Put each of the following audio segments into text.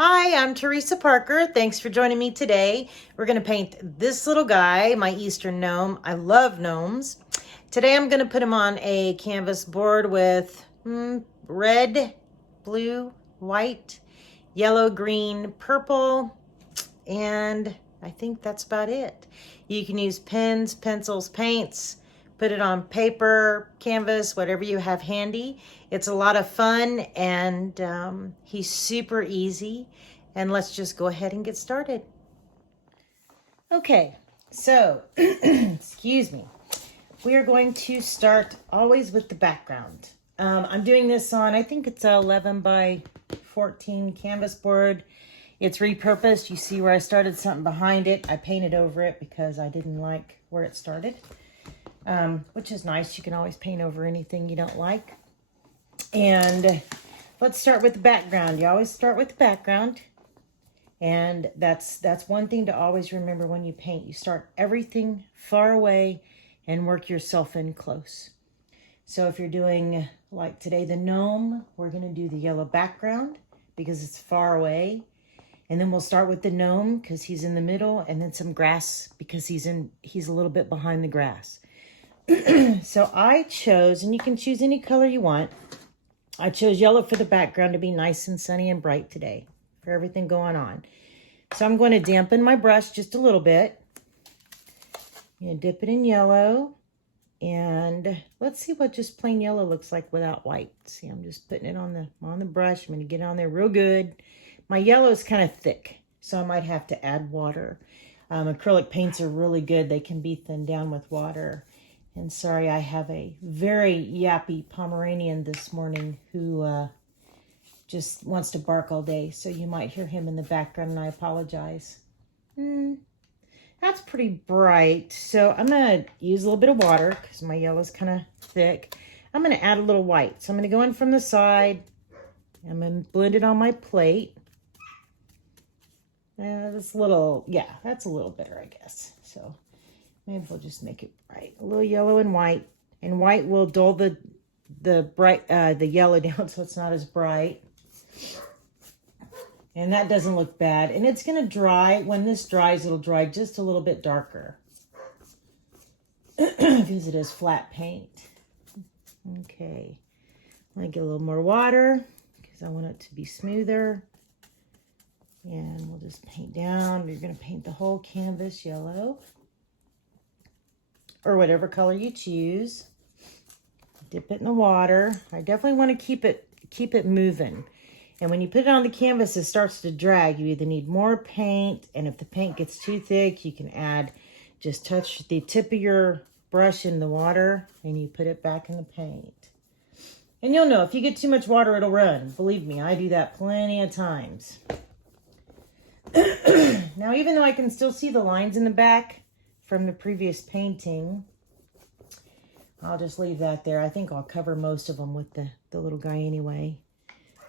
Hi, I'm Teresa Parker. Thanks for joining me today. We're going to paint this little guy, my Easter gnome. I love gnomes. Today I'm going to put him on a canvas board with red, blue, white, yellow, green, purple, and I think that's about it. You can use pens, pencils, paints, put it on paper, canvas, whatever you have handy. It's a lot of fun, and he's super easy. And let's just go ahead and get started. Okay, so, excuse me. We are going to start always with the background. I'm doing this on, I think it's a 11 by 14 canvas board. It's repurposed. You see where I started something behind it. I painted over it because I didn't like where it started, which is nice. You can always paint over anything you don't like. And let's start with the background. You always start with the background. And that's one thing to always remember when you paint. You start everything far away and work yourself in close. So if you're doing, like today, the gnome, we're going to do the yellow background because it's far away. And then we'll start with the gnome because he's in the middle, and then some grass because he's a little bit behind the grass. So I chose, and you can choose any color you want. I chose yellow for the background to be nice and sunny and bright today for everything going on. So I'm going to dampen my brush just a little bit. I'm going to dip it in yellow. And let's see what just plain yellow looks like without white. See, I'm just putting it on the brush. I'm going to get it on there real good. My yellow is kind of thick, so I might have to add water. Acrylic paints are really good. They can be thinned down with water. And sorry, I have a very yappy Pomeranian this morning who just wants to bark all day. So you might hear him in the background, and I apologize. That's pretty bright. So I'm going to use a little bit of water because my yellow is kind of thick. I'm going to add a little white. So I'm going to go in from the side. I'm going to blend it on my plate. That's a little, yeah, that's a little better, I guess. So maybe we'll just make it bright. A little yellow and white. And white will dull the yellow down so it's not as bright. And that doesn't look bad. And it's going to dry. When this dries, it'll dry just a little bit darker. Because it is flat paint. Okay. I'm going to get a little more water because I want it to be smoother. And we'll just paint down. You're going to paint the whole canvas yellow. Or whatever color you choose. Dip it in the water. I definitely want to keep it moving. And when you put it on the canvas, it starts to drag. You either need more paint, and if the paint gets too thick, you can add, just touch the tip of your brush in the water, and you put it back in the paint. And you'll know, if you get too much water, it'll run. Believe me, I do that plenty of times. Now, even though I can still see the lines in the back from the previous painting, I'll just leave that there. I think I'll cover most of them with the little guy anyway.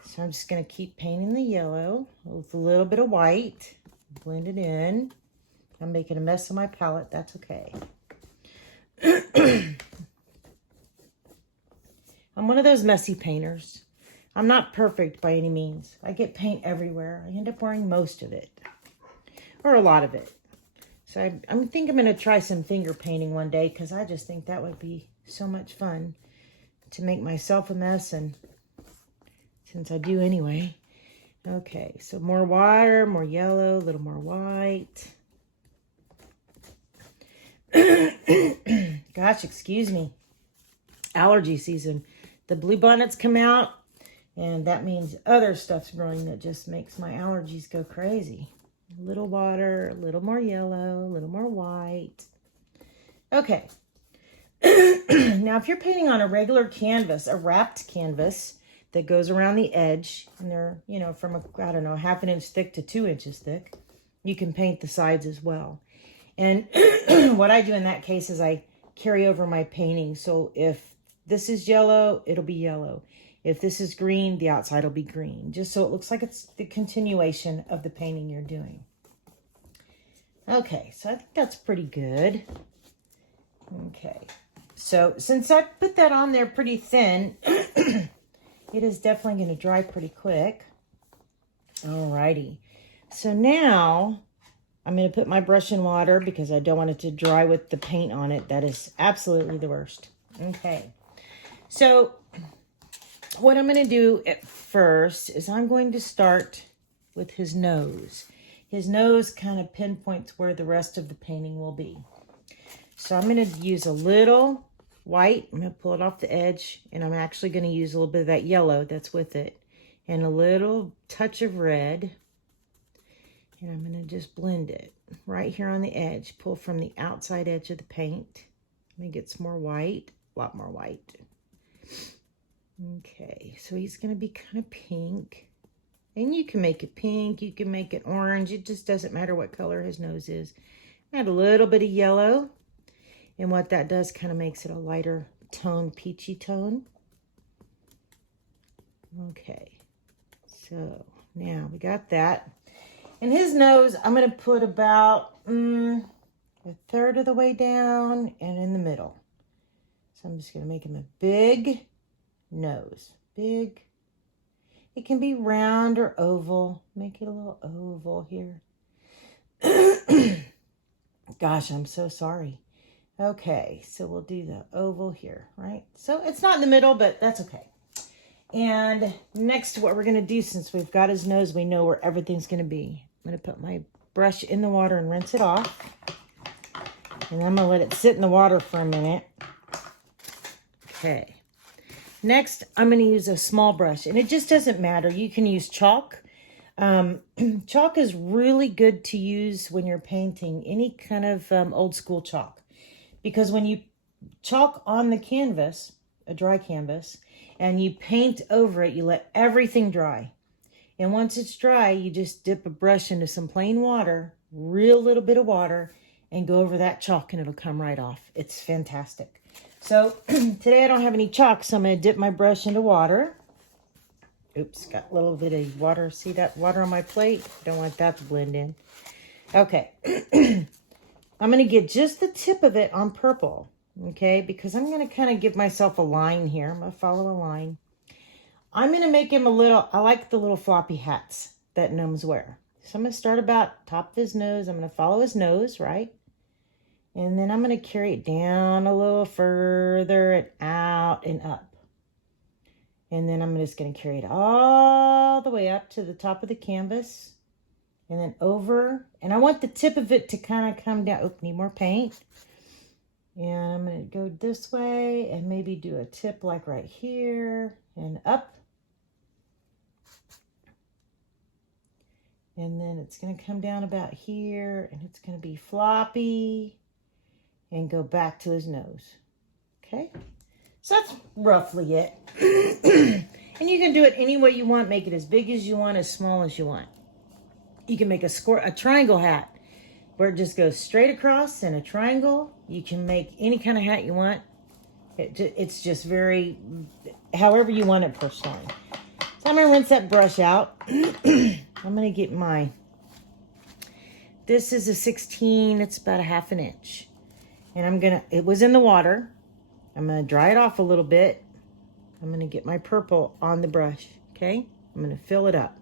So I'm just going to keep painting the yellow with a little bit of white. Blend it in. I'm making a mess of my palette. That's okay. I'm one of those messy painters. I'm not perfect by any means. I get paint everywhere. I end up wearing most of it. Or a lot of it. So I think I'm going to try some finger painting one day because I just think that would be so much fun to make myself a mess, and since I do anyway. Okay, so more water, more yellow, a little more white. Gosh, excuse me. Allergy season. The bluebonnets come out, and that means other stuff's growing that just makes my allergies go crazy. A little water, a little more yellow, a little more white. Okay. Now, if you're painting on a regular canvas, a wrapped canvas that goes around the edge, and they're, from I don't know, 1/2 inch thick to 2 inches thick, you can paint the sides as well. And what I do in that case is I carry over my painting. So if this is yellow, it'll be yellow. If this is green, the outside will be green, just so it looks like it's the continuation of the painting you're doing. Okay, so I think that's pretty good. Okay, so since I put that on there pretty thin, it is definitely going to dry pretty quick. Alrighty. So now I'm going to put my brush in water because I don't want it to dry with the paint on it. That is absolutely the worst. Okay. So what I'm going to do at first is I'm going to start with his nose. His nose kind of pinpoints where the rest of the painting will be. So I'm going to use a little white. I'm going to pull it off the edge, and I'm actually going to use a little bit of that yellow that's with it, and a little touch of red. And I'm going to just blend it right here on the edge. Pull from the outside edge of the paint. Let me get some more white, a lot more white. Okay, so he's going to be kind of pink. And you can make it pink, you can make it orange. It just doesn't matter what color his nose is. Add a little bit of yellow. And what that does kind of makes it a lighter tone, peachy tone. Okay, so now we got that. And his nose, I'm going to put about a third of the way down and in the middle. So I'm just going to make him a big nose. Big. It can be round or oval. Make it a little oval here. Gosh, I'm so sorry. Okay, so we'll do the oval here, right? So it's not in the middle, but that's okay. And next, what we're going to do, since we've got his nose, we know where everything's going to be. I'm going to put my brush in the water and rinse it off. And I'm going to let it sit in the water for a minute. Okay. Next, I'm going to use a small brush. And it just doesn't matter. You can use chalk. Chalk is really good to use when you're painting any kind of old school chalk. Because when you chalk on the canvas, a dry canvas, and you paint over it, you let everything dry. And once it's dry, you just dip a brush into some plain water, real little bit of water, and go over that chalk and it'll come right off. It's fantastic. So today I don't have any chalk, so I'm going to dip my brush into water. Oops, got a little bit of water. See that water on my plate? Don't want that to blend in. Okay. I'm going to get just the tip of it on purple, okay? Because I'm going to kind of give myself a line here. I'm going to follow a line. I'm going to make him a little, I like the little floppy hats that gnomes wear. So I'm going to start about top of his nose. I'm going to follow his nose, right? And then I'm going to carry it down a little further and out and up. And then I'm just going to carry it all the way up to the top of the canvas. And then over, and I want the tip of it to kind of come down. Oh, need more paint. And I'm going to go this way and maybe do a tip like right here and up. And then it's going to come down about here and it's going to be floppy and go back to his nose. Okay, so that's roughly it. And you can do it any way you want. Make it as big as you want, as small as you want. You can make a triangle hat where it just goes straight across in a triangle. You can make any kind of hat you want. It's just very, however you want it personally. So I'm going to rinse that brush out. I'm going to get this is a 16. It's about a ½ inch. And it was in the water. I'm going to dry it off a little bit. I'm going to get my purple on the brush. Okay. I'm going to fill it up.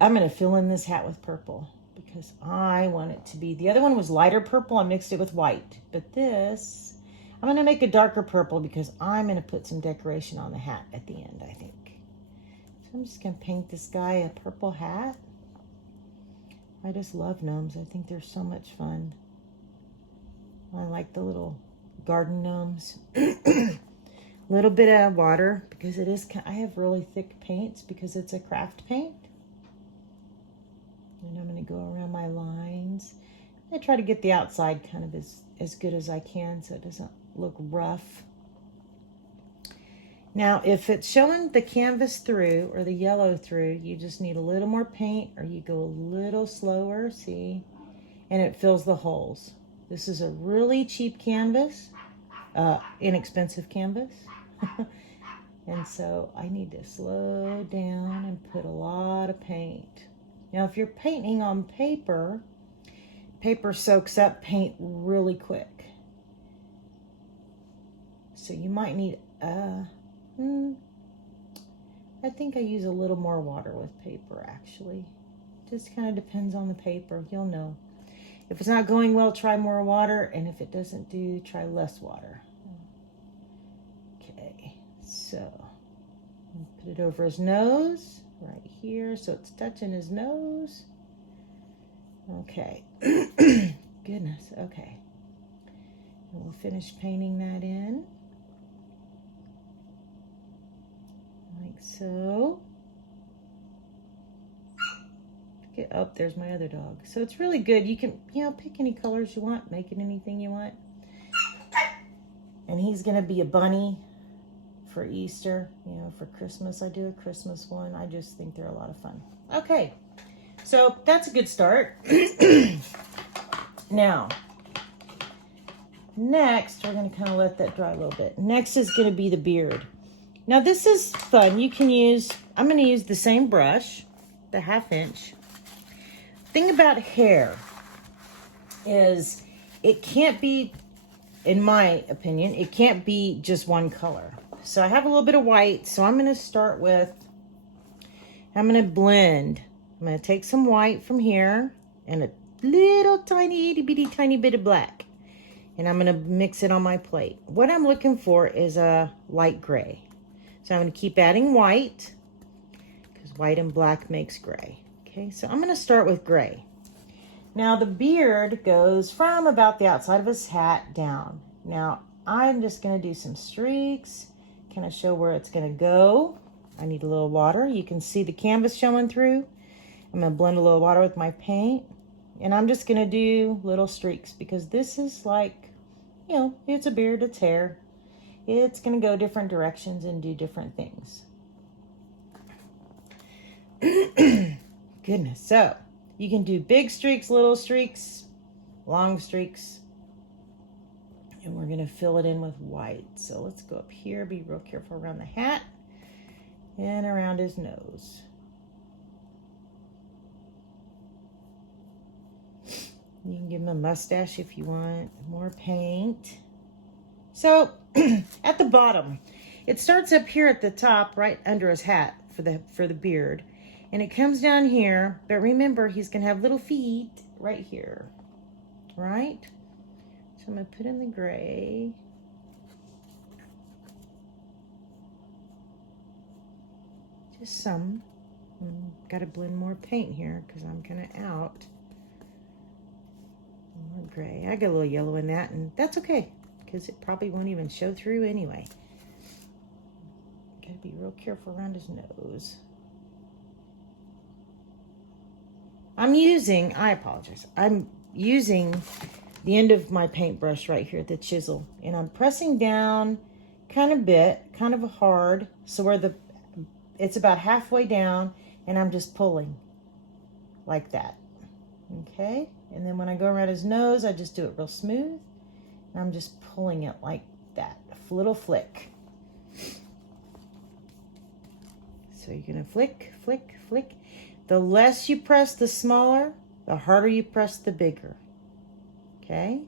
I'm going to fill in this hat with purple because I want it to be, the other one was lighter purple. I mixed it with white, but this, I'm going to make a darker purple because I'm going to put some decoration on the hat at the end, I think. So I'm just going to paint this guy a purple hat. I just love gnomes. I think they're so much fun. I like the little garden gnomes. Little bit of water because I have really thick paints because it's a craft paint. And I'm going to go around my lines. I try to get the outside kind of as good as I can so it doesn't look rough. Now, if it's showing the canvas through or the yellow through, you just need a little more paint or you go a little slower, see? And it fills the holes. This is a really cheap canvas, inexpensive canvas. And so I need to slow down and put a lot of paint. Now, if you're painting on paper, paper soaks up paint really quick. So you might need, I think I use a little more water with paper, actually. Just kind of depends on the paper. You'll know. If it's not going well, try more water. And if it doesn't do, try less water. Okay, so put it over his nose right here so it's touching his nose. Okay. Goodness, okay. And we'll finish painting that in. Like so. Get up, there's my other dog. So it's really good. You can, pick any colors you want, make it anything you want. And he's gonna be a bunny for Easter. For Christmas, I do a Christmas one. I just think they're a lot of fun. Okay, so that's a good start. Now, next, we're gonna kind of let that dry a little bit. Next is gonna be the beard. Now this is fun. I'm gonna use the same brush, the 1/2 inch. Thing about hair is it can't be, in my opinion, it can't be just one color. So I have a little bit of white, so I'm gonna start with, I'm gonna blend. I'm gonna take some white from here and a little tiny itty bitty tiny bit of black. And I'm gonna mix it on my plate. What I'm looking for is a light gray. So I'm gonna keep adding white because white and black makes gray. Okay, so I'm gonna start with gray. Now the beard goes from about the outside of his hat down. Now I'm just gonna do some streaks, kind of show where it's gonna go. I need a little water. You can see the canvas showing through. I'm gonna blend a little water with my paint. And I'm just gonna do little streaks because this is like, it's a beard, it's hair. It's gonna go different directions and do different things. Goodness, so you can do big streaks, little streaks, long streaks. And we're gonna fill it in with white. So let's go up here, be real careful around the hat and around his nose. You can give him a mustache if you want more paint. So at the bottom, it starts up here at the top, right under his hat for the beard. And it comes down here, but remember he's gonna have little feet right here, right? So I'm gonna put in the gray. Just some. Gotta blend more paint here because I'm kinda out. More gray. I got a little yellow in that, and that's okay because it probably won't even show through anyway. Gotta be real careful around his nose. I apologize. I'm using the end of my paintbrush right here, the chisel, and I'm pressing down kind of hard, so where it's about halfway down, and I'm just pulling like that. Okay, and then when I go around his nose, I just do it real smooth, and I'm just pulling it like that, a little flick. So you're gonna flick, flick, flick. The less you press, the smaller. The harder you press, the bigger. Okay?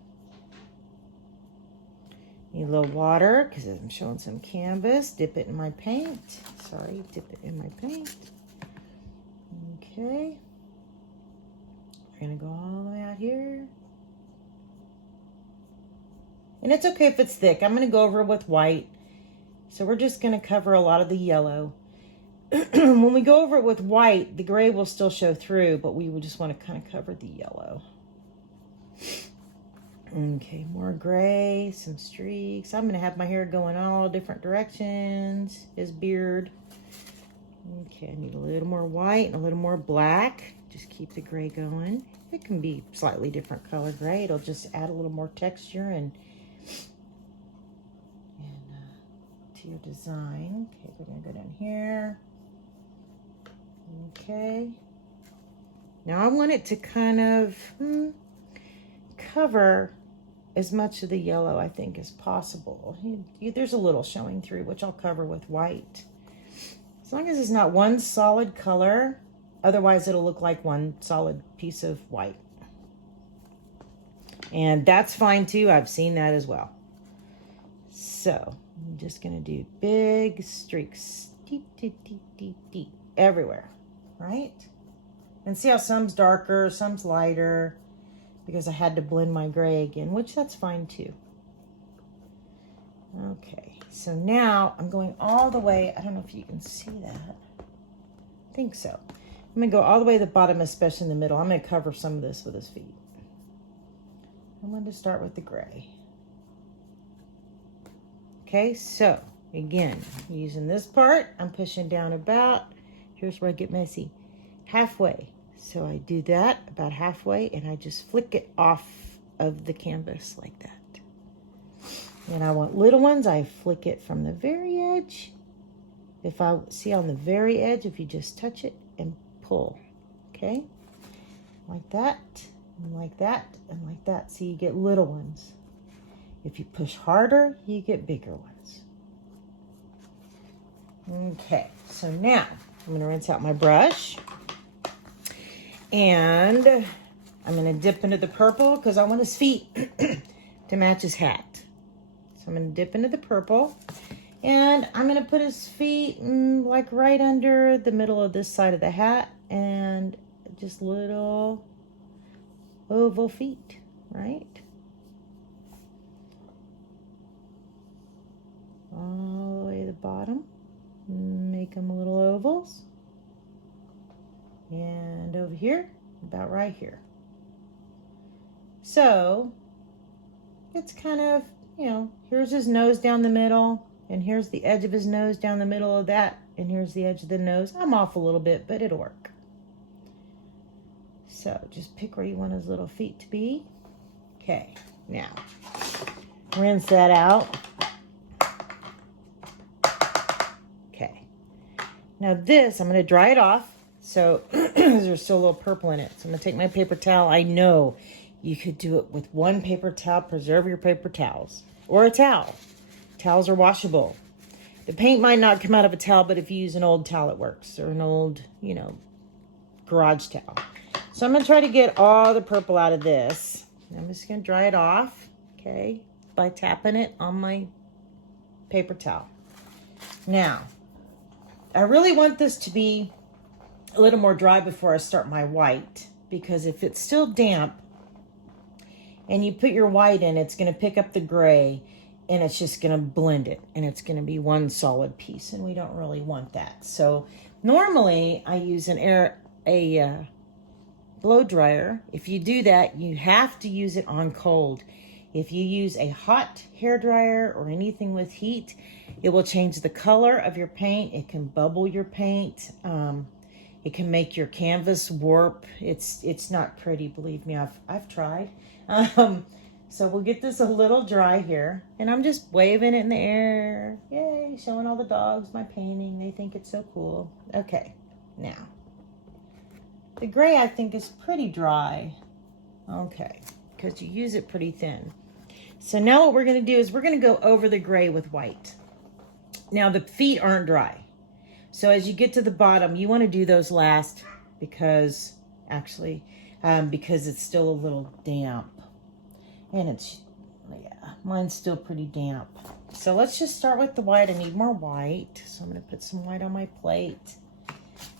Need a little water because I'm showing some canvas. Dip it in my paint. Sorry, dip it in my paint. Okay. We're gonna go all the way out here. And it's okay if it's thick. I'm gonna go over it with white. So we're just gonna cover a lot of the yellow. When we go over it with white, the gray will still show through, but we would just want to kind of cover the yellow. Okay, more gray, some streaks. I'm going to have my hair going all different directions, his beard. Okay, I need a little more white and a little more black. Just keep the gray going. It can be slightly different color gray. It'll just add a little more texture and to your design. Okay, we're going to go down here. Okay. Now I want it to kind of cover as much of the yellow, I think, as possible. There's a little showing through, which I'll cover with white. As long as it's not one solid color, otherwise it'll look like one solid piece of white. And that's fine too. I've seen that as well. So I'm just going to do big streaks. everywhere, right? And see how some's darker, some's lighter, because I had to blend my gray again, which that's fine too. Okay, so now I'm going all the way. I don't know if you can see that. I think so. I'm going to go all the way to the bottom, especially in the middle. I'm going to cover some of this with his feet. I'm going to start with the gray. Okay, so again, using this part, I'm pushing down about, here's where I get messy, halfway. So I do that about halfway, and I just flick it off of the canvas like that. And I want little ones, I flick it from the very edge. If I see on the very edge, if you just touch it and pull, okay? Like that, and like that, and like that. So you get little ones. If you push harder, you get bigger ones. Okay, so now I'm gonna rinse out my brush. And I'm gonna dip into the purple because I want his feet to match his hat. So I'm gonna dip into the purple. And I'm gonna put his feet like right under the middle of this side of the hat, and just little oval feet, right? All the way to the bottom. Make them little ovals. And over here, about right here. So it's kind of, you know, here's his nose down the middle, and here's the edge of his nose down the middle of that, and here's the edge of the nose. I'm off a little bit, but it'll work. So just pick where you want his little feet to be. Okay, now rinse that out. Okay, now this, I'm going to dry it off. So there's still a little purple in it. So I'm going to take my paper towel. I know you could do it with one paper towel. Preserve your paper towels. Or a towel. Towels are washable. The paint might not come out of a towel, but if you use an old towel, it works. Or an old, you know, garage towel. So I'm going to try to get all the purple out of this. I'm just going to dry it off, okay, by tapping it on my paper towel. Now, I really want this to be a little more dry before I start my white, because if it's still damp and you put your white in, it's going to pick up the gray and it's just going to blend it, and it's going to be one solid piece, and we don't really want that. So normally I use a blow dryer. If you do that, you have to use it on cold. If you use a hot hair dryer or anything with heat, it will change the color of your paint. It can bubble your paint. It can make your canvas warp. It's not pretty, believe me. I've tried. So we'll get this a little dry here, and I'm just waving it in the air. Yay, showing all the dogs my painting. They think it's so cool. Okay, now the gray I think is pretty dry. Okay, because you use it pretty thin. So now what we're going to do is we're going to go over the gray with white. Now the feet aren't dry. So as you get to the bottom, you want to do those last because it's still a little damp. And it's, yeah, mine's still pretty damp. So let's just start with the white. I need more white. So I'm going to put some white on my plate.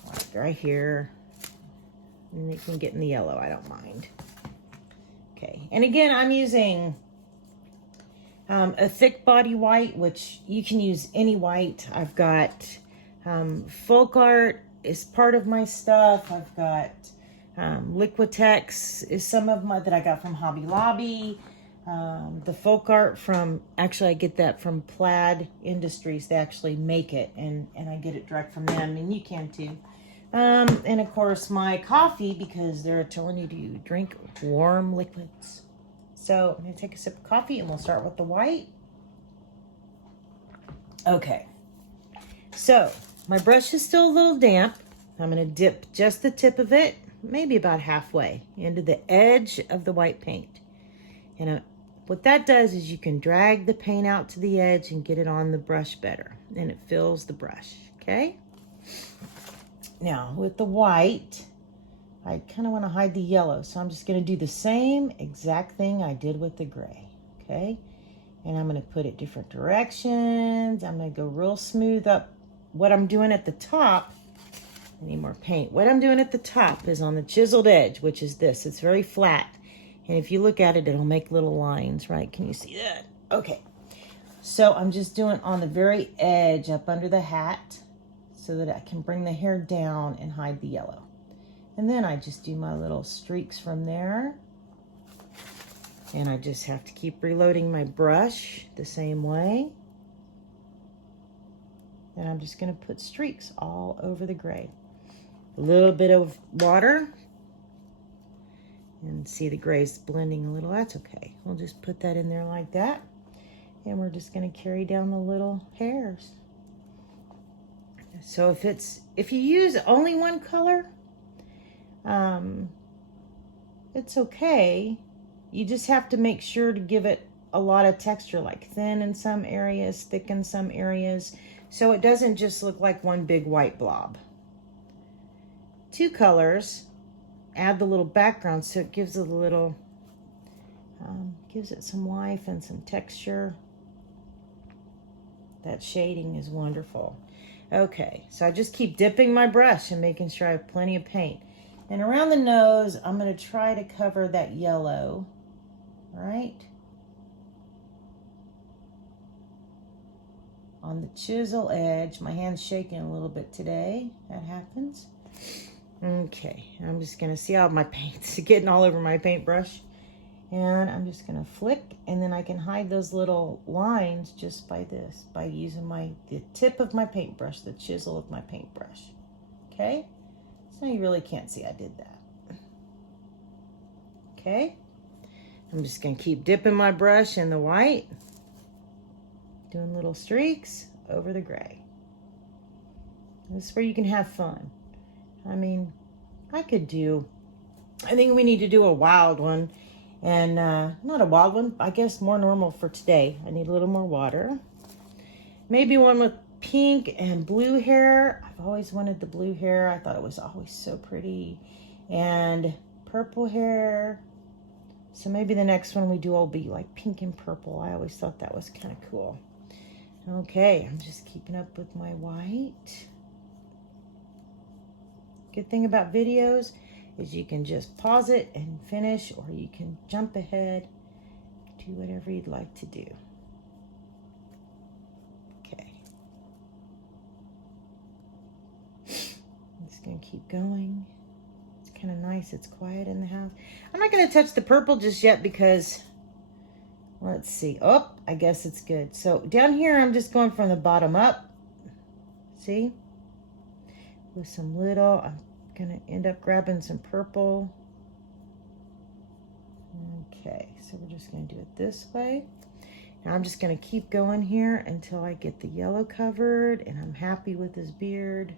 Like right here. And it can get in the yellow, I don't mind. Okay, and again, I'm using a thick body white, which you can use any white. I've got Folk Art is part of my stuff. I've got Liquitex is some of my that I got from Hobby Lobby. The Folk Art from, actually I get that from Plaid Industries. They actually make it, and I get it direct from them, and you can too. And of course my coffee, because they're telling you to drink warm liquids. So I'm going to take a sip of coffee, and we'll start with the white. Okay. So my brush is still a little damp. I'm going to dip just the tip of it, maybe about halfway, into the edge of the white paint. And what that does is you can drag the paint out to the edge and get it on the brush better, and it fills the brush, okay? Now, with the white, I kind of want to hide the yellow, so I'm just going to do the same exact thing I did with the gray, okay? And I'm going to put it different directions. I'm going to go real smooth up what I'm doing at the top, I need more paint. What I'm doing at the top is on the chiseled edge, which is this. It's very flat. And if you look at it, it'll make little lines, right? Can you see that? Okay. So I'm just doing on the very edge up under the hat so that I can bring the hair down and hide the yellow. And then I just do my little streaks from there. And I just have to keep reloading my brush the same way. And I'm just going to put streaks all over the gray. A little bit of water. And see the gray's blending a little. That's okay. We'll just put that in there like that. And we're just going to carry down the little hairs. So if you use only one color, it's okay. You just have to make sure to give it a lot of texture, like thin in some areas, thick in some areas, so it doesn't just look like one big white blob. Two colors, add the little background so it gives it a little, gives it some life and some texture. That shading is wonderful. Okay, so I just keep dipping my brush and making sure I have plenty of paint. And around the nose, I'm going to try to cover that yellow, right? On the chisel edge. My hand's shaking a little bit today. That happens. Okay, I'm just going to see how my paint's getting all over my paintbrush. And I'm just going to flick, and then I can hide those little lines just by this, by using the tip of my paintbrush, the chisel of my paintbrush. Okay? So you really can't see I did that. Okay? I'm just going to keep dipping my brush in the white, doing little streaks over the gray. This is where you can have fun. I mean, I think we need to do a wild one. And not a wild one, I guess more normal for today. I need a little more water. Maybe one with pink and blue hair. I've always wanted the blue hair. I thought it was always so pretty. And purple hair. So maybe the next one we do will be like pink and purple. I always thought that was kind of cool. Okay, I'm just keeping up with my white. Good thing about videos is you can just pause it and finish, or you can jump ahead, do whatever you'd like to do. Okay. I'm just going to keep going. It's kind of nice. It's quiet in the house. I'm not going to touch the purple just yet because, let's see. Oh, I guess it's good. So down here, I'm just going from the bottom up. See? With some little, I'm gonna end up grabbing some purple. Okay, so we're just gonna do it this way. Now I'm just gonna keep going here until I get the yellow covered and I'm happy with his beard.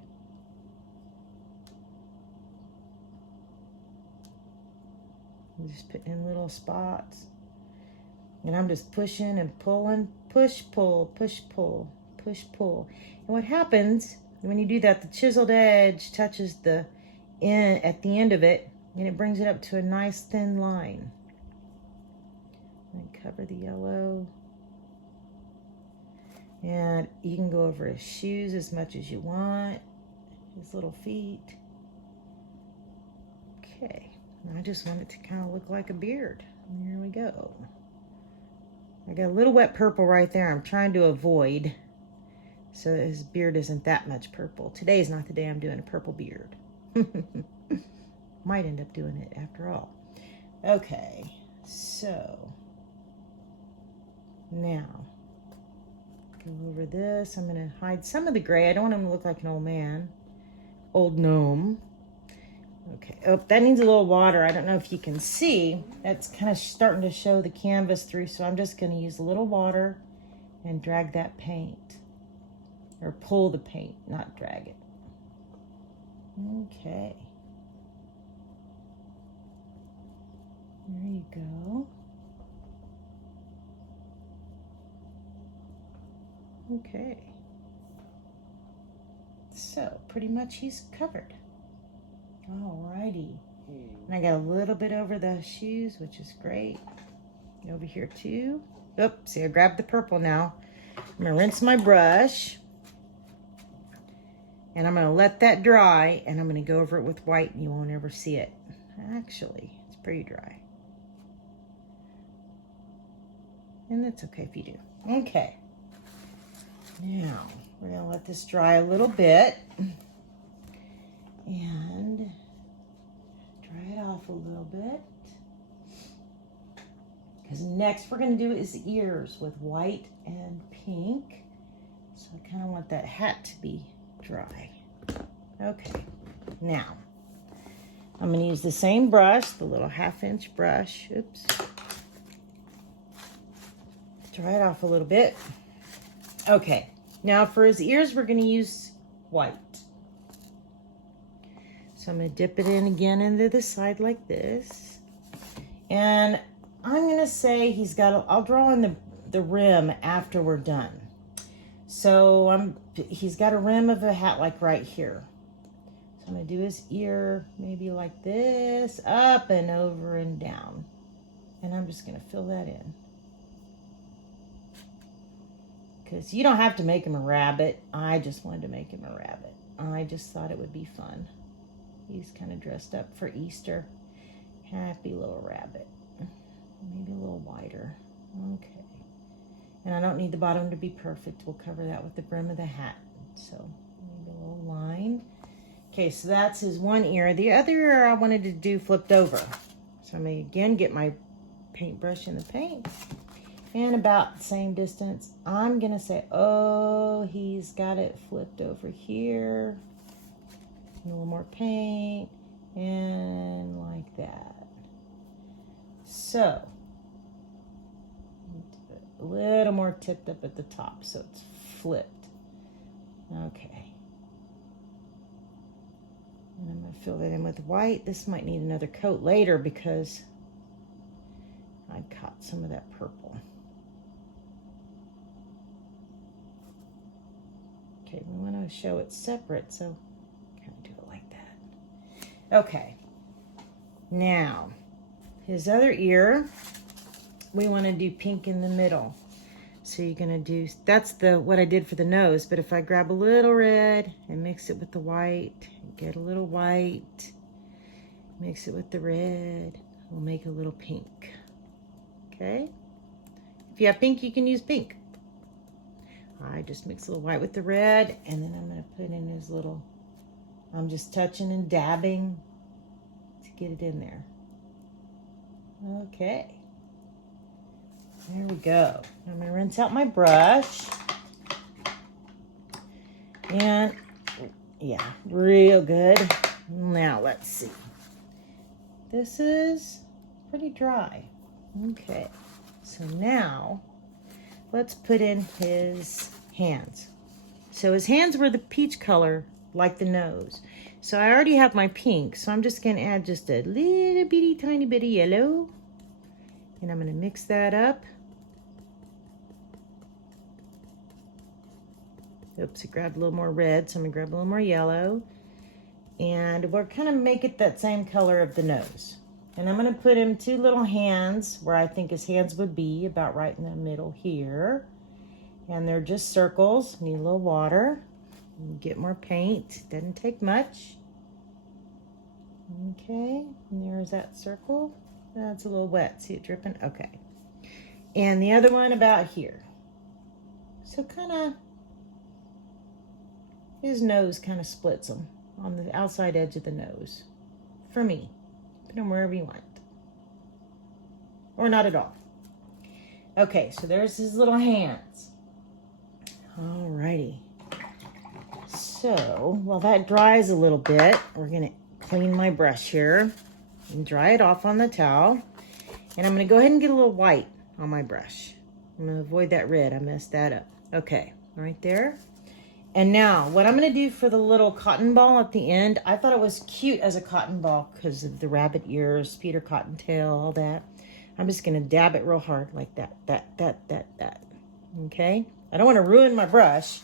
I'm just putting in little spots. And I'm just pushing and pulling, push, pull, push, pull, push, pull. And what happens when you do that, the chiseled edge touches the end at the end of it, and it brings it up to a nice thin line. And cover the yellow. And you can go over his shoes as much as you want, his little feet. Okay, I just want it to kind of look like a beard. And there we go. I got a little wet purple right there I'm trying to avoid, so that his beard isn't that much purple. Today is not the day I'm doing a purple beard. Might end up doing it after all. Okay, so now go over this. I'm going to hide some of the gray. I don't want him to look like an old man. Old gnome. Okay, oh, that needs a little water. I don't know if you can see. That's kind of starting to show the canvas through, so I'm just going to use a little water and drag that paint. Or pull the paint, not drag it. Okay. There you go. Okay. So, pretty much he's covered. Alrighty. And I got a little bit over the shoes, which is great. Over here too. Oops, see, I grabbed the purple now. I'm gonna rinse my brush. And I'm going to let that dry, and I'm going to go over it with white, and you won't ever see it. Actually, it's pretty dry. And that's okay if you do. Okay. Now, we're going to let this dry a little bit. And dry it off a little bit. Because next we're going to do is ears with white and pink. So I kind of want that hat to be dry. Okay, now I'm going to use the same brush, the little 1/2-inch brush. Oops. Dry it off a little bit. Okay, now for his ears, we're going to use white. So I'm going to dip it in again into the side like this. And I'm going to say I'll draw in the rim after we're done. So he's got a rim of a hat like right here. So I'm going to do his ear maybe like this, up and over and down. And I'm just going to fill that in. Because you don't have to make him a rabbit. I just wanted to make him a rabbit. I just thought it would be fun. He's kind of dressed up for Easter. Happy little rabbit. Maybe a little wider. Okay. And I don't need the bottom to be perfect. We'll cover that with the brim of the hat. So maybe a little line. Okay, so that's his one ear. The other ear I wanted to do flipped over. So I'm going to again get my paintbrush in the paint. And about the same distance, I'm going to say, oh, he's got it flipped over here. A little more paint. And like that. So, a little more tipped up at the top so it's flipped. Okay. And I'm going to fill that in with white. This might need another coat later because I caught some of that purple. Okay, we want to show it separate, so kind of do it like that. Okay. Now, his other ear, we want to do pink in the middle. So you're going to do, that's what I did for the nose, but if I grab a little red and mix it with the white, get a little white, mix it with the red, we'll make a little pink. Okay? If you have pink, you can use pink. I just mix a little white with the red, and then I'm going to put in his little, I'm just touching and dabbing to get it in there. Okay. There we go. I'm going to rinse out my brush. And, yeah, real good. Now, let's see. This is pretty dry. Okay. So now, let's put in his hands. So his hands were the peach color, like the nose. So I already have my pink, so I'm just going to add just a little bitty tiny bit of yellow. And I'm going to mix that up. Oops, I grabbed a little more red, so I'm going to grab a little more yellow. And we're kind of make it that same color of the nose. And I'm going to put him 2 little hands where I think his hands would be, about right in the middle here. And they're just circles. Need a little water. Get more paint. Doesn't take much. Okay, and there's that circle. That's a little wet. See it dripping? Okay. And the other one about here. So kind of, his nose kind of splits them on the outside edge of the nose. For me. Put them wherever you want. Or not at all. Okay, so there's his little hands. Alrighty. So, while that dries a little bit, we're going to clean my brush here and dry it off on the towel. And I'm going to go ahead and get a little white on my brush. I'm going to avoid that red. I messed that up. Okay, right there. And now, what I'm going to do for the little cotton ball at the end, I thought it was cute as a cotton ball because of the rabbit ears, Peter Cottontail, all that. I'm just going to dab it real hard like that. Okay? I don't want to ruin my brush,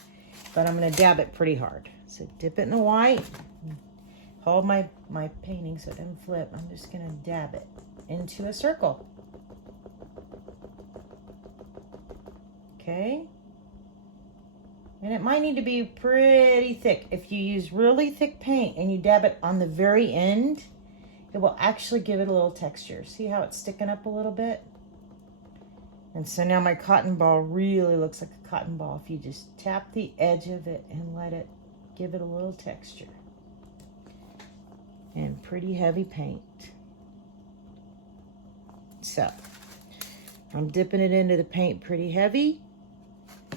but I'm going to dab it pretty hard. So dip it in the white. Hold my painting so it doesn't flip. I'm just going to dab it into a circle. Okay? And it might need to be pretty thick. If you use really thick paint and you dab it on the very end, it will actually give it a little texture. See how it's sticking up a little bit? And so now my cotton ball really looks like a cotton ball if you just tap the edge of it and let it give it a little texture. And pretty heavy paint. So I'm dipping it into the paint pretty heavy.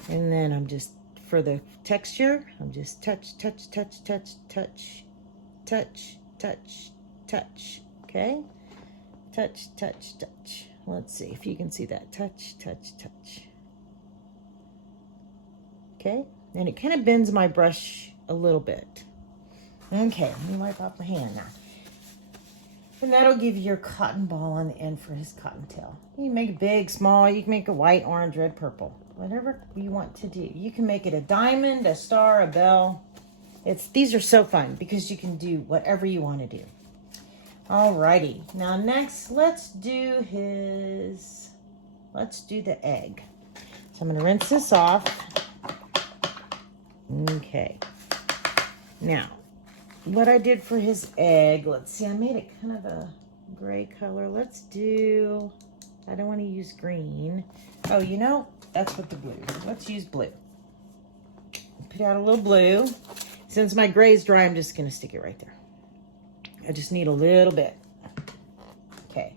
And then I'm just, for the texture, I'm just touch, touch, touch, touch, touch, touch, touch, touch, okay? Touch, touch, touch. Let's see if you can see that. Touch, touch, touch. Okay, and it kind of bends my brush a little bit. Okay, let me wipe off my hand now. And that'll give you your cotton ball on the end for his cottontail. You can make it big, small, you can make it white, orange, red, purple. Whatever you want to do. You can make it a diamond, a star, a bell. These are so fun because you can do whatever you want to do. Alrighty, now next let's do the egg. So I'm going to rinse this off. Okay. Now, what I did for his egg, let's see, I made it kind of a gray color. Let's do, I don't want to use green. Oh, you know, that's what the blue is. Let's use blue. Put out a little blue. Since my gray is dry, I'm just going to stick it right there. I just need a little bit. Okay.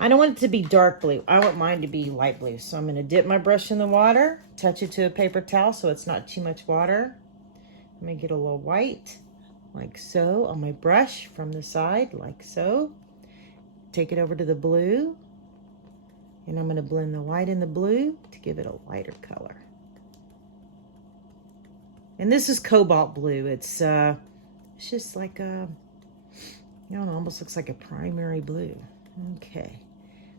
I don't want it to be dark blue. I want mine to be light blue. So I'm going to dip my brush in the water, touch it to a paper towel so it's not too much water. I'm going to get a little white, like so, on my brush from the side, like so. Take it over to the blue. And I'm going to blend the white and the blue to give it a lighter color. And this is cobalt blue. It's just like a, you know, it almost looks like a primary blue. Okay.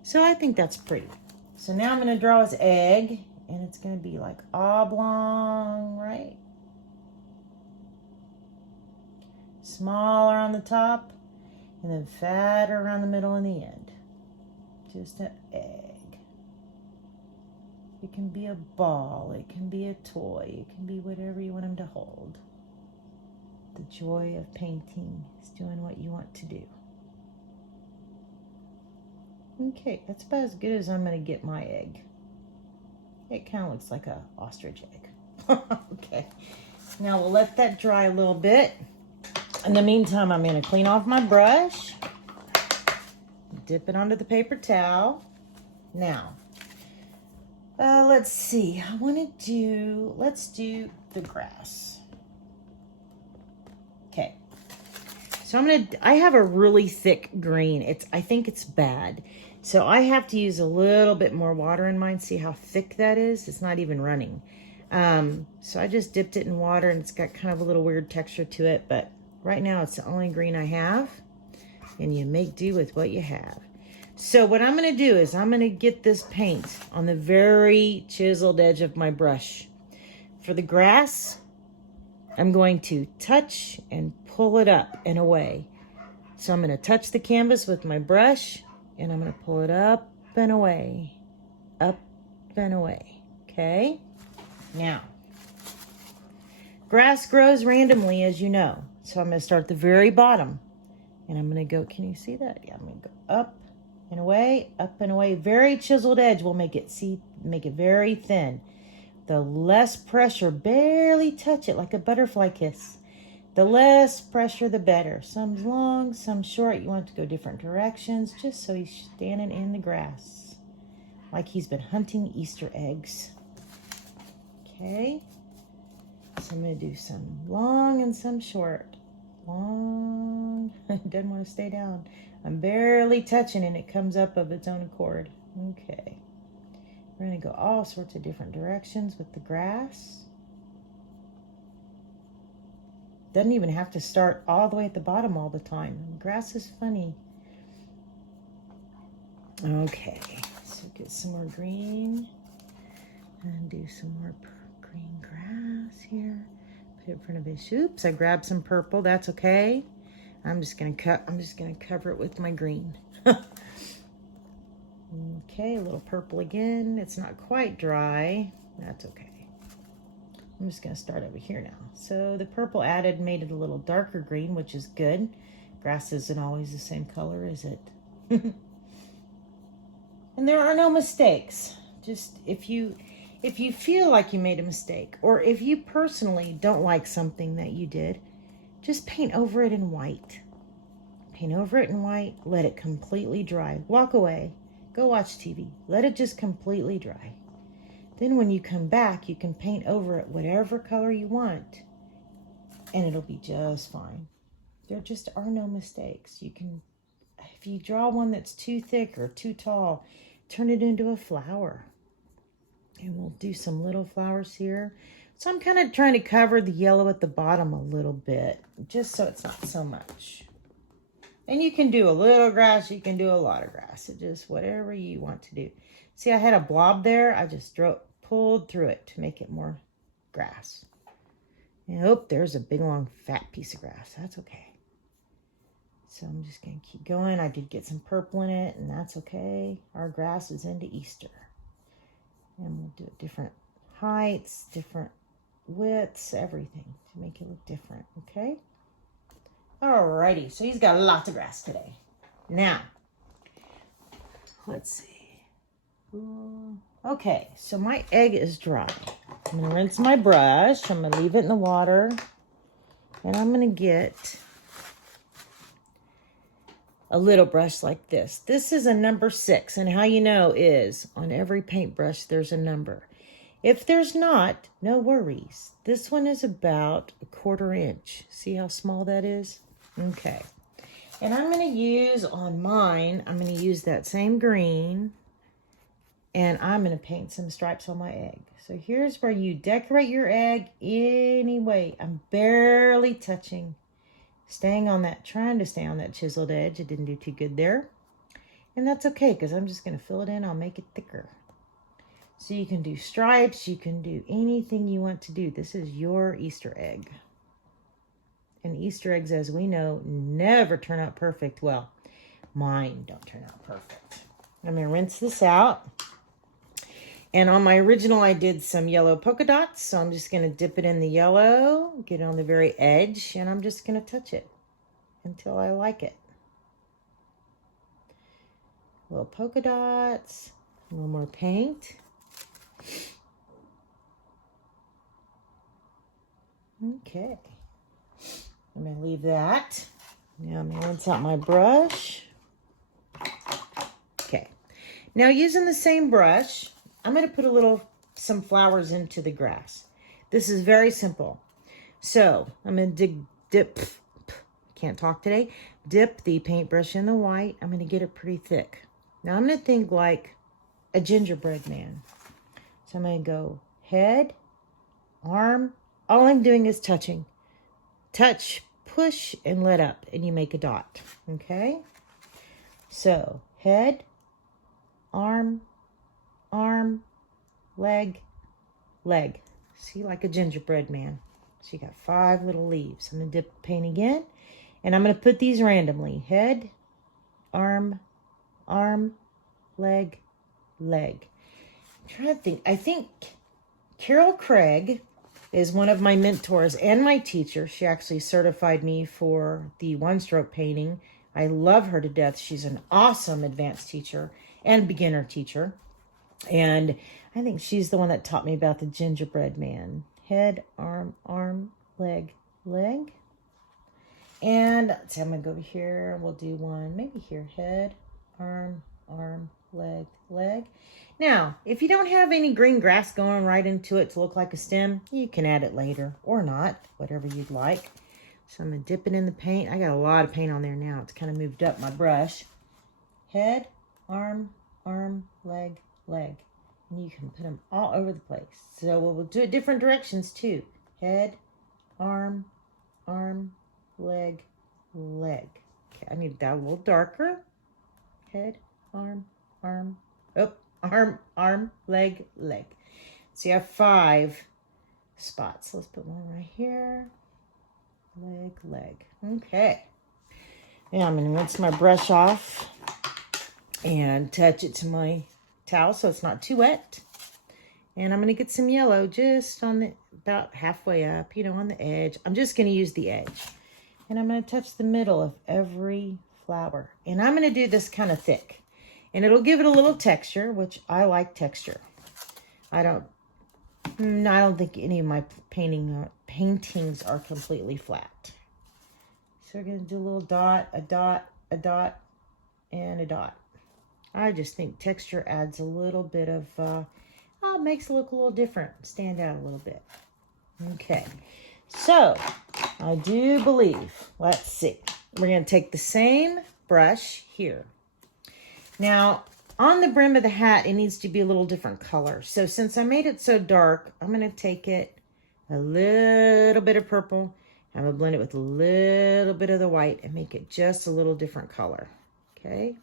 So I think that's pretty. So now I'm going to draw his egg, and it's going to be like oblong, right? Smaller on the top, and then fatter around the middle and the end. Just an egg. It can be a ball, it can be a toy, it can be whatever you want him to hold. The joy of painting is doing what you want to do. Okay, that's about as good as I'm going to get my egg. It kind of looks like an ostrich egg. Okay, now we'll let that dry a little bit. In the meantime, I'm going to clean off my brush, dip it onto the paper towel. Now, let's see. Let's do the grass. Okay. So I have a really thick green. I think it's bad. So I have to use a little bit more water in mine. See how thick that is? It's not even running. So I just dipped it in water, and it's got kind of a little weird texture to it, but right now it's the only green I have, and you make do with what you have. So what I'm going to do is I'm going to get this paint on the very chiseled edge of my brush. For the grass, I'm going to touch and pull it up and away. So I'm going to touch the canvas with my brush, and I'm going to pull it up and away, up and away. Okay? Now, grass grows randomly, as you know. So I'm going to start at the very bottom, and I'm going to go, can you see that? Yeah, I'm going to go up and away, up and away. Very chiseled edge will make it very thin. The less pressure, barely touch it like a butterfly kiss. The less pressure, the better. Some's long, some short. You want it to go different directions, just so he's standing in the grass like he's been hunting Easter eggs. Okay. So I'm going to do some long and some short. Long. It doesn't want to stay down. I'm barely touching, and it comes up of its own accord. Okay. We're going to go all sorts of different directions with the grass. Doesn't even have to start all the way at the bottom all the time. Grass is funny. Okay. So get some more green. And do some more green grass here. Put it in front of his. Oops, I grabbed some purple. That's okay. I'm just gonna cover it with my green. Okay, a little purple again. It's not quite dry. That's okay. I'm just going to start over here now. So the purple added made it a little darker green, which is good. Grass isn't always the same color, is it? And there are no mistakes. Just if you feel like you made a mistake, or if you personally don't like something that you did, just paint over it in white. Paint over it in white, let it completely dry. Walk away, go watch TV. Let it just completely dry. Then when you come back, you can paint over it whatever color you want, and it'll be just fine. There just are no mistakes. You can, if you draw one that's too thick or too tall, turn it into a flower. And we'll do some little flowers here. So I'm kind of trying to cover the yellow at the bottom a little bit, just so it's not so much. And you can do a little grass, you can do a lot of grass. It just whatever you want to do. See, I had a blob there. I just pulled through it to make it more grass. And oh, there's a big, long, fat piece of grass. That's okay. So I'm just going to keep going. I did get some purple in it, and that's okay. Our grass is into Easter. And we'll do it different heights, different widths, everything to make it look different, okay? Alrighty, so he's got lots of grass today. Now, let's see. Okay, so my egg is dry. I'm going to rinse my brush. I'm going to leave it in the water. And I'm going to get a little brush like this. This is a number 6. And how you know is on every paintbrush there's a number. If there's not, no worries. This one is about 1/4 inch. See how small that is? Okay. And I'm going to use on mine, I'm going to use that same green. And I'm going to paint some stripes on my egg. So here's where you decorate your egg anyway. I'm barely touching. Staying on that, trying to stay on that chiseled edge. It didn't do too good there. And that's okay, because I'm just going to fill it in. I'll make it thicker. So you can do stripes. You can do anything you want to do. This is your Easter egg. And Easter eggs, as we know, never turn out perfect. Well, mine don't turn out perfect. I'm going to rinse this out. And on my original, I did some yellow polka dots. So I'm just going to dip it in the yellow, get it on the very edge, and I'm just going to touch it until I like it. Little polka dots, a little more paint. Okay. I'm going to leave that. Now I'm going to rinse out my brush. Okay. Now using the same brush, I'm going to put some flowers into the grass. This is very simple. So I'm going to can't talk today, dip the paintbrush in the white. I'm going to get it pretty thick. Now I'm going to think like a gingerbread man. So I'm going to go head, arm. All I'm doing is touching. Touch, push, and let up, and you make a dot. Okay? So head, arm, arm, leg, leg. See, like a gingerbread man. So you got 5 little leaves. I'm going to dip the paint again. And I'm going to put these randomly. Head, arm, arm, leg, leg. I'm trying to think. I think Carol Craig is one of my mentors and my teacher. She actually certified me for the one-stroke painting. I love her to death. She's an awesome advanced teacher and beginner teacher. And I think she's the one that taught me about the gingerbread man. Head, arm, arm, leg, leg. And let's see, I'm going to go over here. We'll do one maybe here. Head, arm, arm, leg, leg. Now, if you don't have any green grass going right into it to look like a stem, you can add it later or not, whatever you'd like. So I'm going to dip it in the paint. I got a lot of paint on there now. It's kind of moved up my brush. Head, arm, arm, leg, leg. And you can put them all over the place. So we'll do it different directions too. Head, arm, arm, leg, leg. Okay, I need that a little darker. Head, arm, arm, arm, arm, leg, leg. So you have 5 spots. Let's put one right here. Leg, leg. Okay. Now I'm going to rinse my brush off and touch it to my towel so it's not too wet. And I'm going to get some yellow just on the, about halfway up, you know, on the edge. I'm just going to use the edge. And I'm going to touch the middle of every flower. And I'm going to do this kind of thick. And it'll give it a little texture, which I like texture. I don't think any of my paintings are completely flat. So we're going to do a little dot, a dot, a dot, and a dot. I just think texture adds a little bit of, makes it look a little different, stand out a little bit. Okay, so I do believe, let's see, we're going to take the same brush here. Now, on the brim of the hat, it needs to be a little different color. So since I made it so dark, I'm going to take it a little bit of purple. I'm going to blend it with a little bit of the white and make it just a little different color. Okay.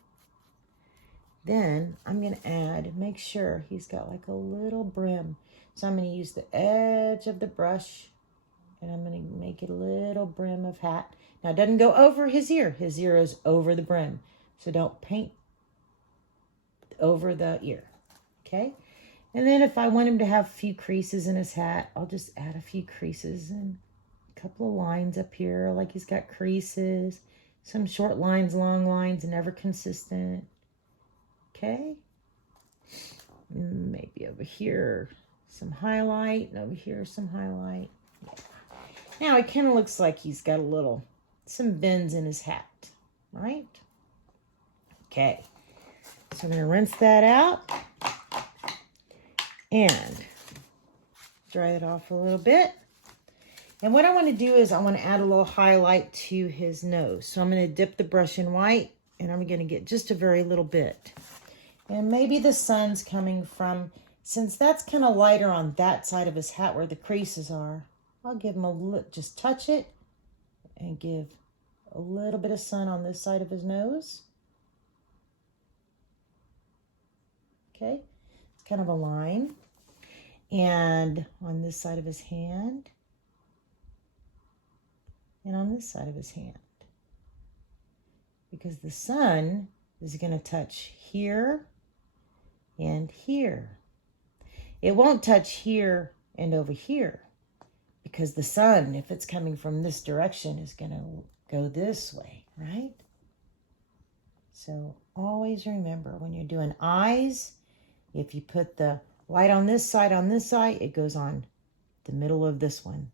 Then I'm going to make sure he's got like a little brim. So I'm going to use the edge of the brush and I'm going to make it a little brim of hat. Now it doesn't go over his ear. His ear is over the brim. So don't paint over the ear. Okay. And then if I want him to have a few creases in his hat, I'll just add a few creases and a couple of lines up here. Like he's got creases, some short lines, long lines, never consistent. Okay, maybe over here some highlight, and over here some highlight. Yeah. Now it kind of looks like he's got some bends in his hat, right? Okay, so I'm going to rinse that out and dry it off a little bit. And what I want to do is I want to add a little highlight to his nose. So I'm going to dip the brush in white and I'm going to get just a very little bit. And maybe the sun's coming from, since that's kind of lighter on that side of his hat where the creases are, I'll give him a look, just touch it and give a little bit of sun on this side of his nose. Okay, it's kind of a line. And on this side of his hand. And on this side of his hand. Because the sun is going to touch here and here. It won't touch here and over here because the sun, if it's coming from this direction, is going to go this way, right? So always remember when you're doing eyes, if you put the light on this side, it goes on the middle of this one.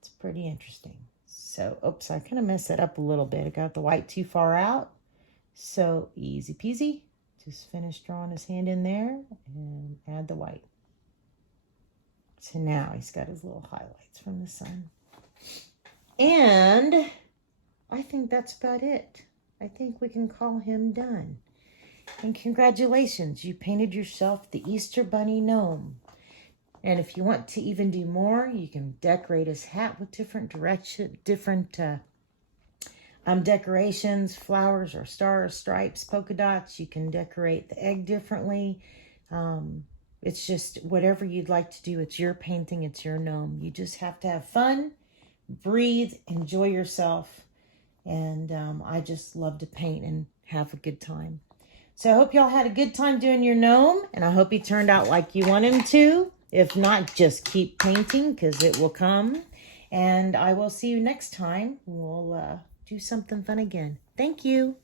It's pretty interesting. So, oops, I kind of messed it up a little bit. I got the white too far out. So easy peasy. Just finish drawing his hand in there and add the white. So now he's got his little highlights from the sun. And I think that's about it. I think we can call him done. And congratulations, you painted yourself the Easter Bunny gnome. And if you want to even do more, you can decorate his hat with different decorations, flowers or stars, stripes, polka dots. You can decorate the egg differently. It's just whatever you'd like to do. It's your painting. It's your gnome. You just have to have fun, breathe, enjoy yourself. And I just love to paint and have a good time. So I hope y'all had a good time doing your gnome. And I hope he turned out like you want him to. If not, just keep painting because it will come. And I will see you next time. We'll do something fun again. Thank you.